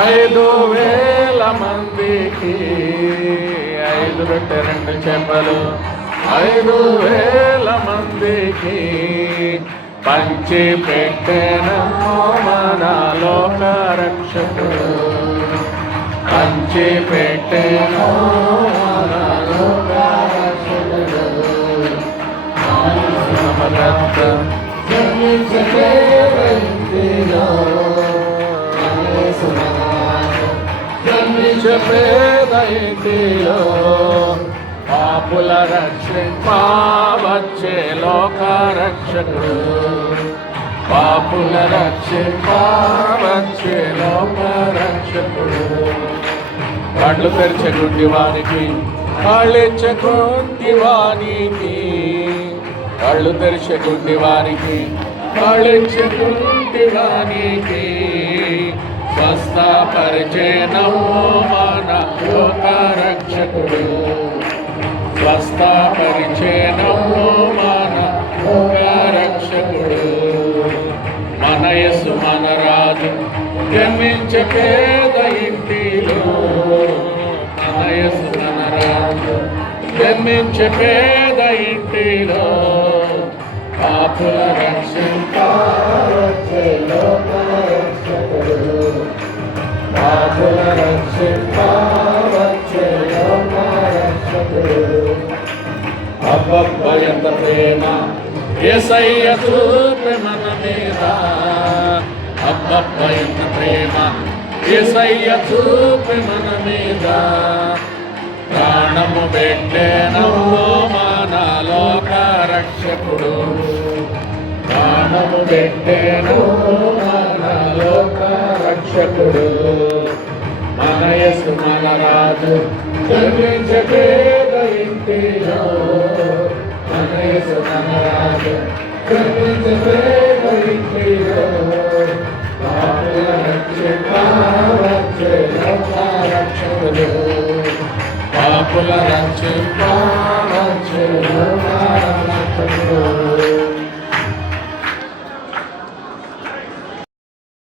5,000 మందికి 5 రొట్టె 2 చేపలు 5,000 మందికి పంచి పెట్టెను మన లోక రక్షకుడు. పంచి పెట్టెను మన లోక రక్షకుడు. పేద ఇంటిలో పాపుల రక్షింపవచ్చే లోక రక్షకుడు. పాపుల రక్షింపవచ్చే లోక రక్షకుడు. కళ్ళు తెరిచే గుడ్డి వారికి కాళ్ళిచ్చే గుడ్డి వారికి కళ్ళు తెరిచే గుడ్డి వారికి కాళ్ళిచ్చే గుడ్డి వారికి స్వస్థపరిచేను మన లోక రక్షకుడు. స్వస్థపరిచేను మన లోక రక్షకుడు. మన యేసు మన రాజు జన్మించే పేద ఇంటిలో. మన యేసు మన రాజు జన్మించే పేద ఇంటిలో పాపుల రక్షింపవచ్చే లోక రక్షకుడు. పాపుల రక్షింపవచ్చే లోక రక్షకుడు. అబ్బబ్బ ఎంత ప్రేమ యేసయ్య చూపే మన మీద. అబ్బబ్బ ఎంత ప్రేమ యేసయ్య చూపే మన మీద. ప్రాణము పెట్టెను మన లోక రక్షకుడు. ప్రాణము పెట్టెను మన లోక రక్షకుడు. మన యేసు మన రాజు జన్మించే పేద ఇంటిలో. మన యేసు మన రాజు జన్మించే పేద ఇంటిలో పాపుల రక్షింపవచ్చే లోక రక్షకుడు. పాపుల రక్షింపవచ్చే లోక రక్షకుడు.